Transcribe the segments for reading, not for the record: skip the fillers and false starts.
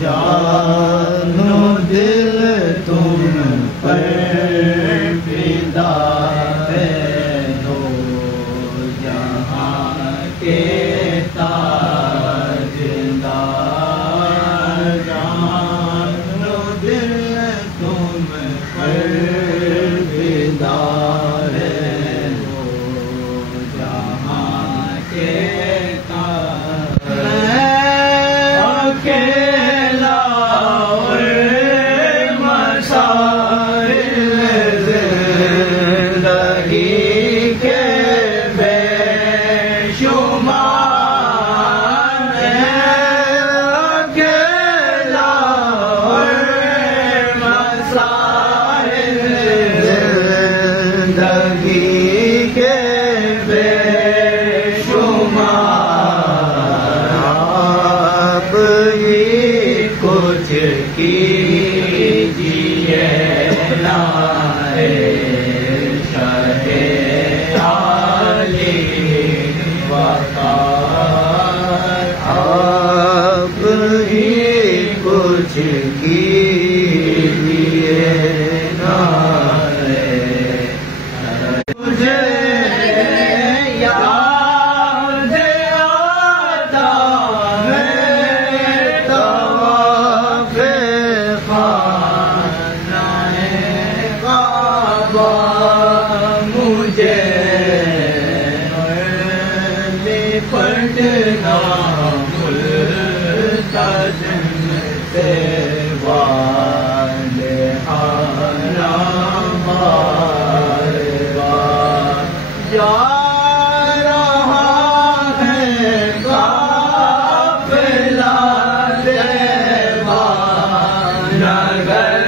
जा अकेला और मसाइल जिंदगी के बेशुमार अकेला और मसाइल जिंदगी के कुछ कीजिए नाए शाहे आली वक़ार आप ही कुछ कीजिए नाए मुझे याद आता मुझे पटना मुल्ताज़िम से वाले आना बार जा रहा है काफ़िला देवा नगर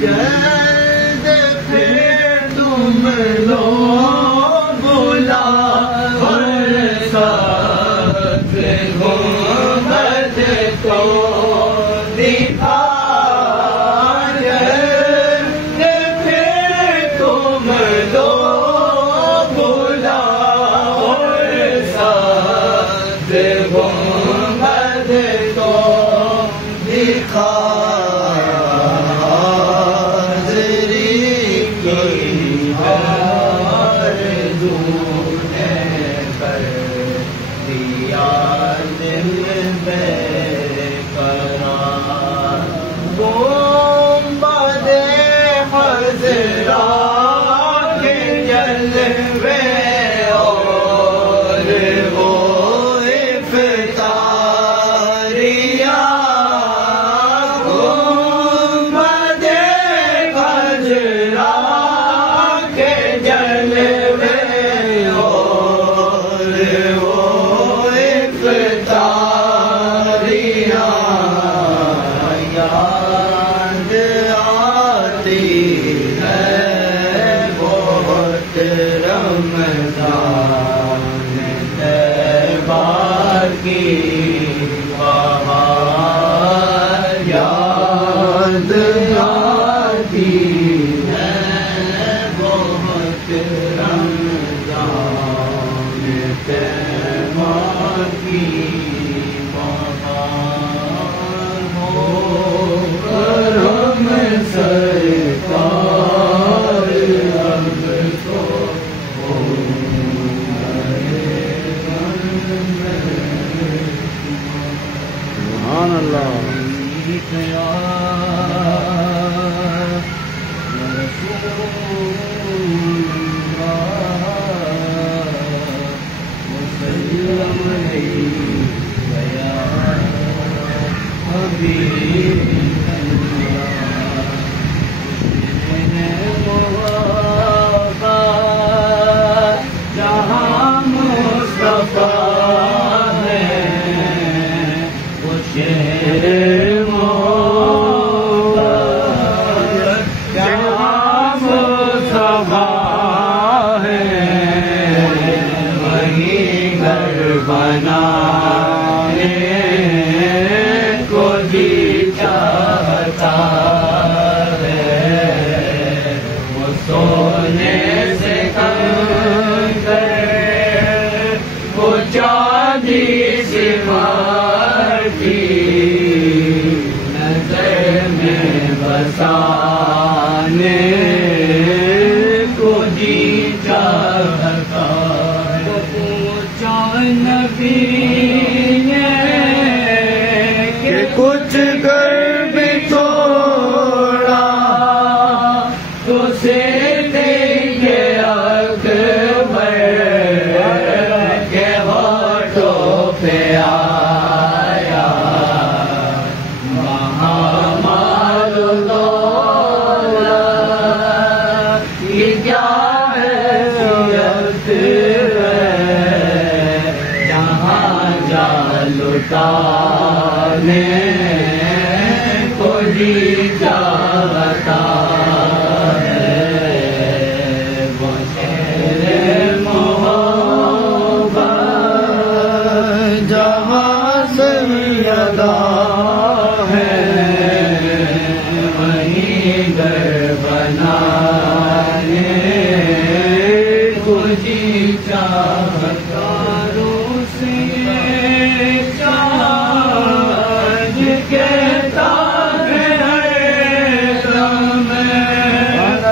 जल्द फिर तुम लोग बुला साथ घूमत को दिखा फिर तुम लोग बुला साथ घूमत को दिखा याद आती है बहुत रमज़ान तैबा की बहार हो करम सरकार अब तो सुभान अल्लाह जहाँ मुस्तफा है वो शेर बनाए चांदी सिमरती नजर में बसाने को जी चाहता है। पूछा नबी ने कि कुछ कर भी थोड़ा तो से देंगे अकबर के होठों पे आया महामालूदौलत। ये क्या हैसियत है जहाँ जा लुटाने को जी चाहता है। वो शेरे मोहब्बत जहाँ सैयदा है वहीं घर बनाने को जी चाहता। से चाँद के तारे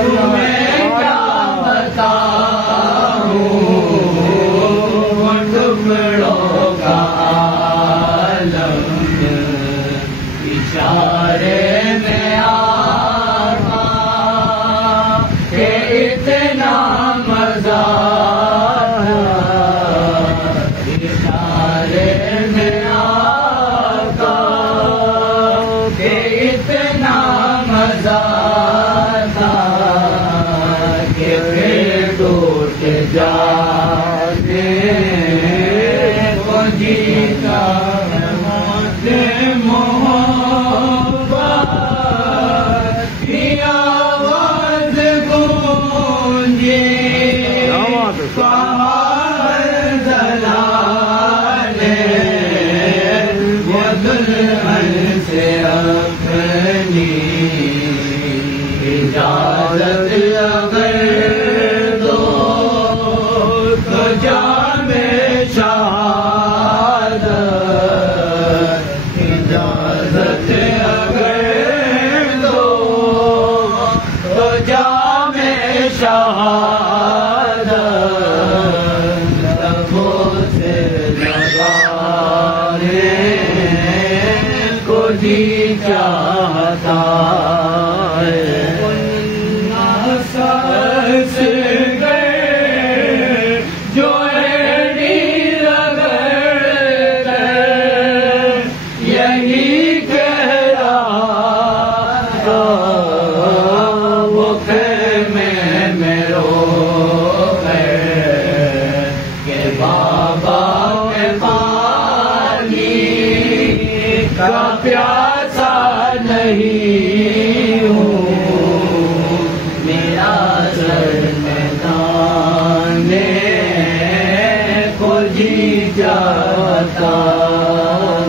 तुम्हें क्या बताऊं टुकड़ों का आलम इशारे में आका के इतना मजा इशारे में आका के इतना मजा था कि फिर टूट जाने को जीता है। मोहब्बत की आवाज गूंजे बाहर जलाने वो दुल्हन से अपनी इजाजत अगर दो तो जामे शहादत। इजाजत अगर दो तो जामे शहादत। लबों से लगाने को जी चाहता है। सांस गए जो एड़ी रगड़ यही कह रहा वो खेमे में रो गए के बाबा के पानी का प्यासा नहीं हूँ। मेरा सर मैदाने को जी जाता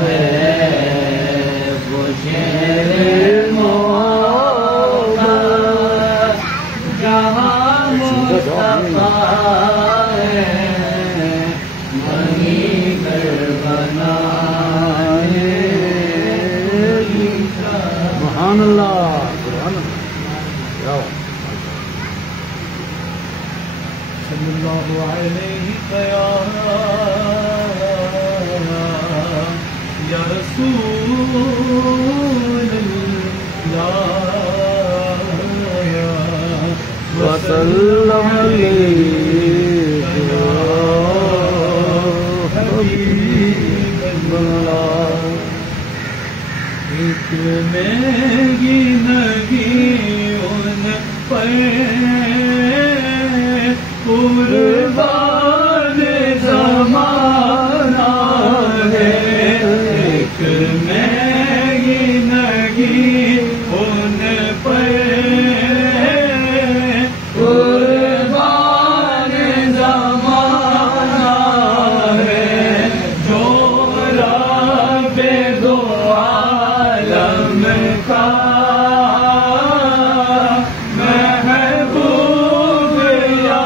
है। वो शेरे मोहब्बत जहाँ मुस्तफा है वहीं घर बनाए। सुभान अल्लाह सुभान अल्लाह। सल्लल्लाहु अलैहि या रसूल अल्लाह वसल्लम अलैहि हबीबल्लाह। एक मेरी नगी उन पर कुर्बान ज़माना है। एक मेरी नगी उन पर कुर्बान ज़माना है। जो रब्बे दो आलम का महबूब या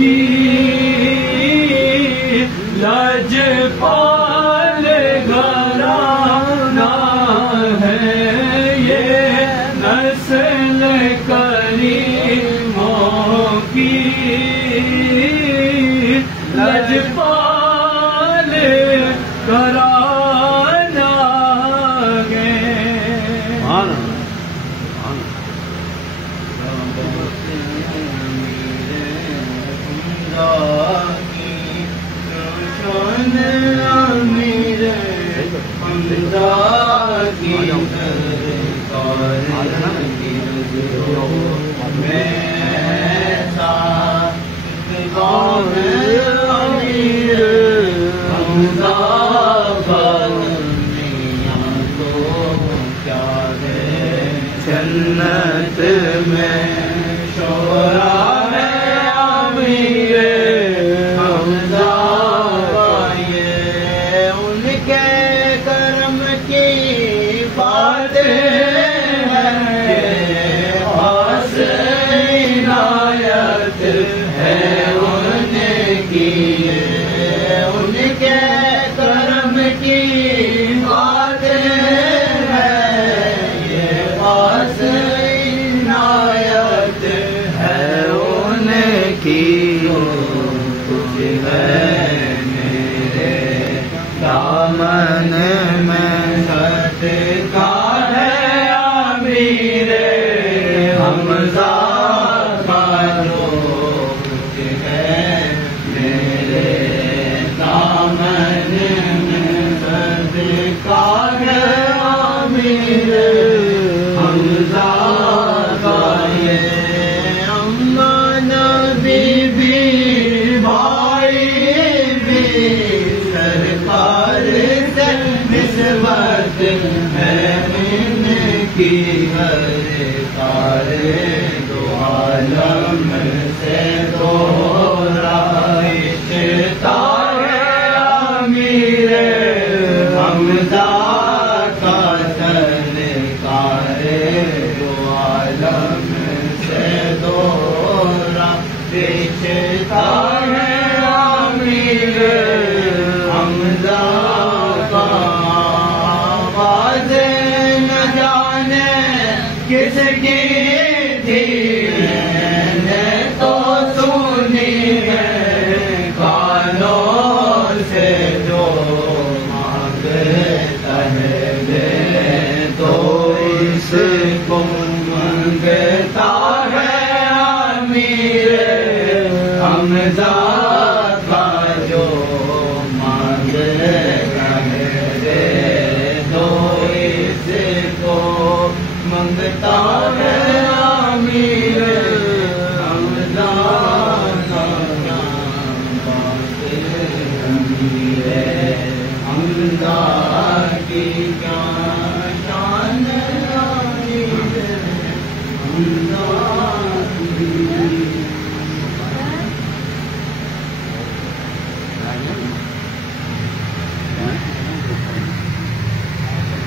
की लजपाल घराना है ये, नस्ल करीमों की लजपाल घराना है। जन्नत में शोरा है अमीरे हमजा ये, उनके कर्म की बातें हैं, खास इनायत है उनकी, उनके कर्म की बातें इनायत है उनकी। कुछ है मेरे दामन में सदका है अमीरे हमजा का, जो कुछ है मेरे दामन में सदका है अमीरे हमजा का ये। अम्मा नबी भी भाई भी सरकार से निस्बत है इनकी, हर तारे दो आलम से दोहरा रिश्ता है अमीरे हमजा का, दो आलम से दोहरा रिश्ता है अमीरे हमजा का। आवाज़ न जाने किसकी थी मैंने तो सुनी है, कानों से जो मांगता है तो इसको मंगता है अमीरे हमजा का, जो मांगता है तो इसको मंगता है अमीरे हमजा का। अमीरे हमजा की क्या शान,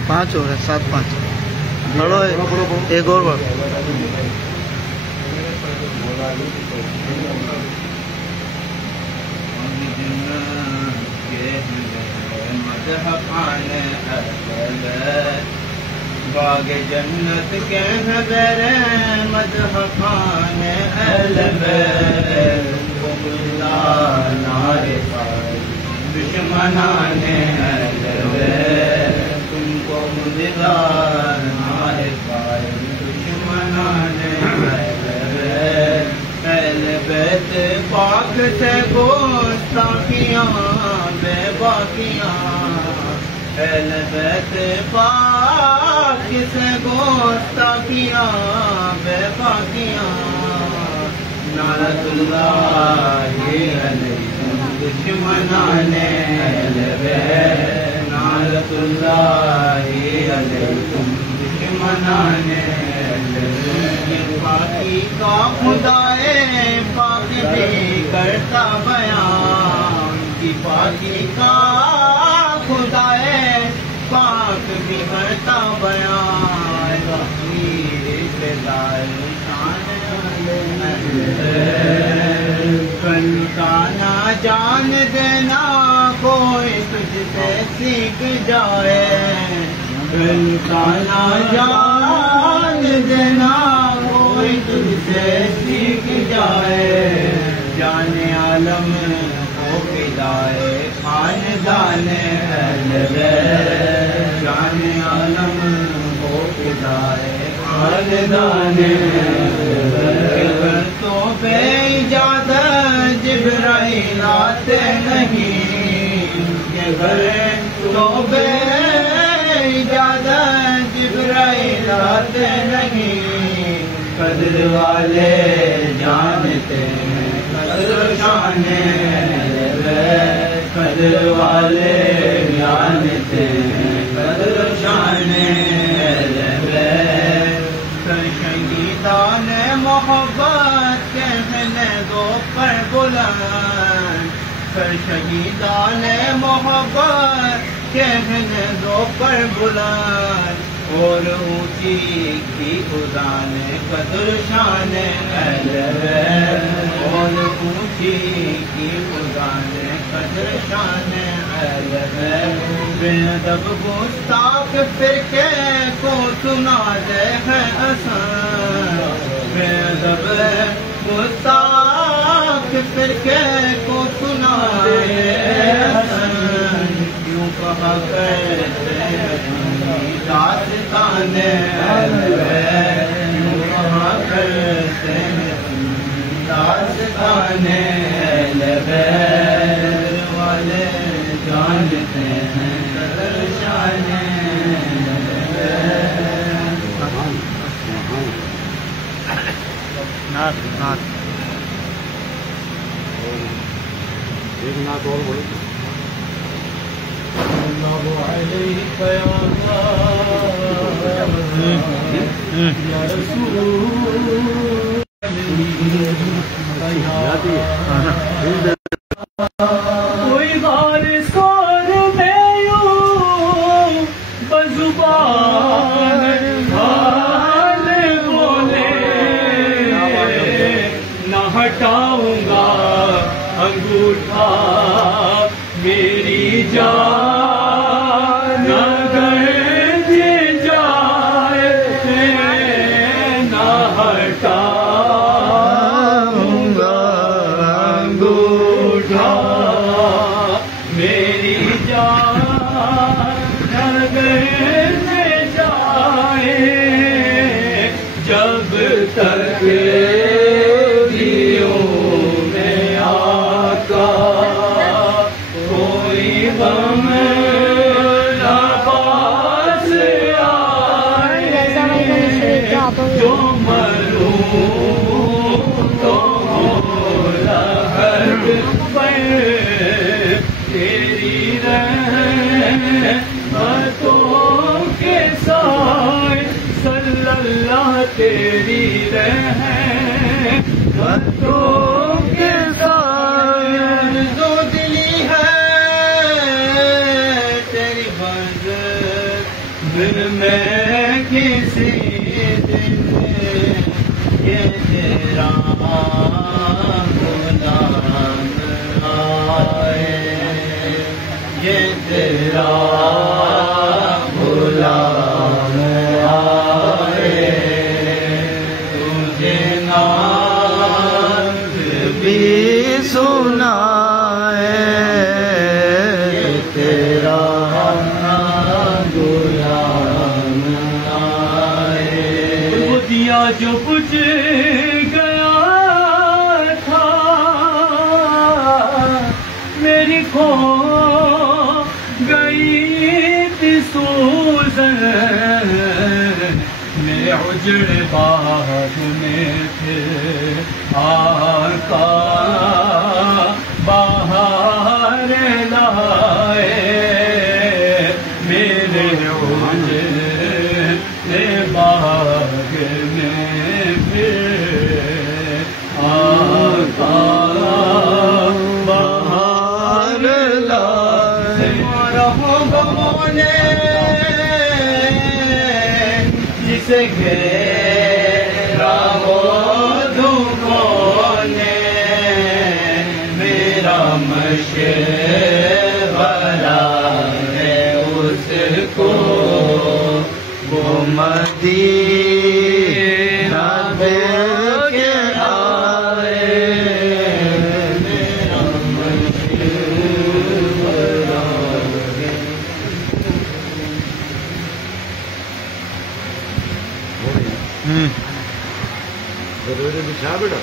पाँच हो रहे, 7 5 बढ़ो, एक और बढ़ो। बाग जन्नत के नज़र मदह खान नारे दुश्मनाने तुमको मुझदार नारे पाए दुश्मनाने पहले बैत पाक से गोस्ताखियाँ बेबाकियाँ, पहले बैत पाक से गोस्ताखियाँ बेबाकियाँ, नारतुल्लाहि अलैकुम दुश्मनाने नारतुल्लाहि अलैकुम दुश्मनाने। पाकी का खुदाए पाक भी करता बयान की, पाकी का खुदाए पाक भी करता बयान, रिश्तेदार शान लुटाना जान देना कोई तुझसे सीख जाए, लुटाना जान देना कोई तुझसे सीख जाए। जाने आलम को पिलाए खानदान जाने आलम को पिलाए खानदान तो पे इजाज़त जिब्राइल आते नहीं, ये घर तो पे इजाज़त जिब्राइल आते नहीं। कदर वाले जानते हैं कदर शान, कदर वाले जानते हैं कदर शान। शहीदान मोहब्बत कहने दो पर बुलंद, शहीदान मोहब्बत कहने दो पर बुलंद। और ऊंची की खुदाने कदर शान और ऊंची की खुदाने कदर शान। बेअदब गुस्ताख फिरके को सुना दे है असन, बेअदब गुस्ताख फिरके को सुना दे असन। क्यों कहा करते दास्तान क्यों कहा करते दास्तान वाले जानते हैं कदर शान। नाथ नाथ एक नाथ और बोलो। कोई बार सोर में यूं बजुबान हाल बोले, न हटाऊंगा अंगूठा मेरी जान गए जाए, न हटाऊंगा अंगूठा मेरी जान गए जाए। जब तक दियों में आका कोई गम न पास आए, जो मरूं तो लहद पर तेरी रहमतों के साए, सल्लल्लाह तेरी रहमतों के साए। जो दिली है तेरी बंद में किसी दिन ये तेरा गुलाम आए, ये तेरा गुलाम आए। तुझे नाज भी सुनाए, तेरा गुलाम आए। वो दिया जो बुझ गया था मेरी खो गई थी सूजन, मेरे उजड़ बाग में थे आका बाहर लाए, मेरे उजड़ बाग में फिर आका बाहर लाए। जिसे घेरा हो धूपों ने मदीना देख के आए मेरा बिछा बेटा